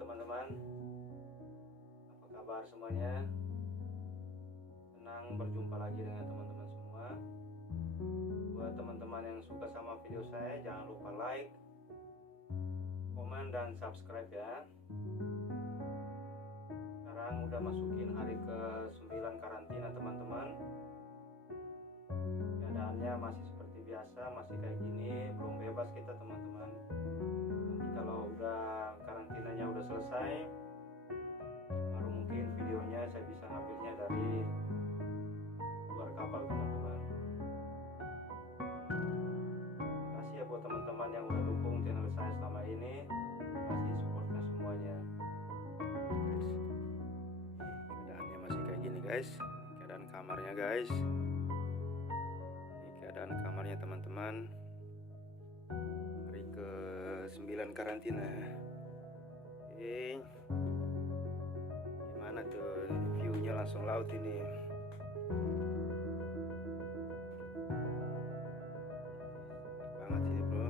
teman-teman, apa kabar semuanya? Senang berjumpa lagi dengan teman-teman semua. Buat teman-teman yang suka sama video saya, jangan lupa like, komen, dan subscribe ya. Sekarang udah masukin hari ke-9 karantina teman-teman. Keadaannya masih seperti biasa, masih kayak gini, belum bebas kita teman-teman. Nanti kalau udah karantinanya udah selesai, baru mungkin videonya saya bisa ngambilnya dari luar kapal teman-teman. Terima kasih ya buat teman-teman yang udah dukung channel saya selama ini. Terima kasih supportnya semuanya. Keadaannya masih kayak gini guys, keadaan kamarnya guys. Ini keadaan kamarnya teman-teman. Hari ke-9 karantina. Oke, gimana tuh viewnya, langsung laut ini. Banget sih bro.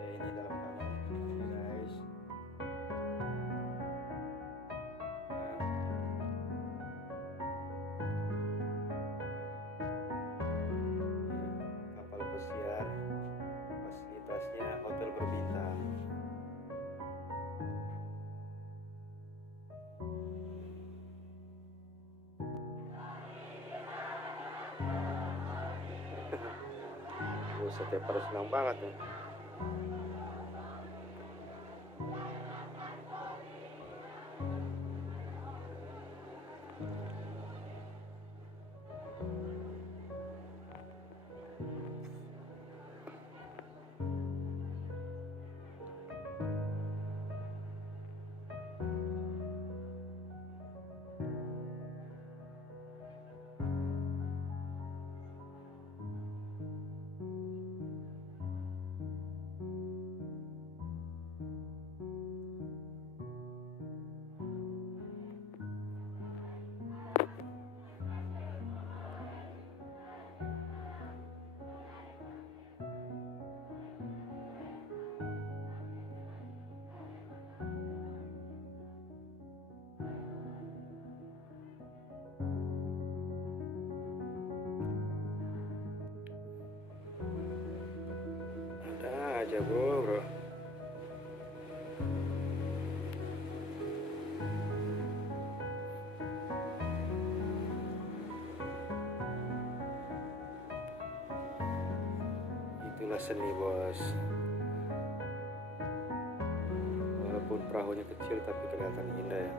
Ini dalam kamar ini guys. Kapal pesiar, fasilitasnya hotel berbintang. Setiap pada senang banget nih. Ada aja bro. Itulah seni bos. Walaupun perahunya kecil tapi kelihatan indah ya.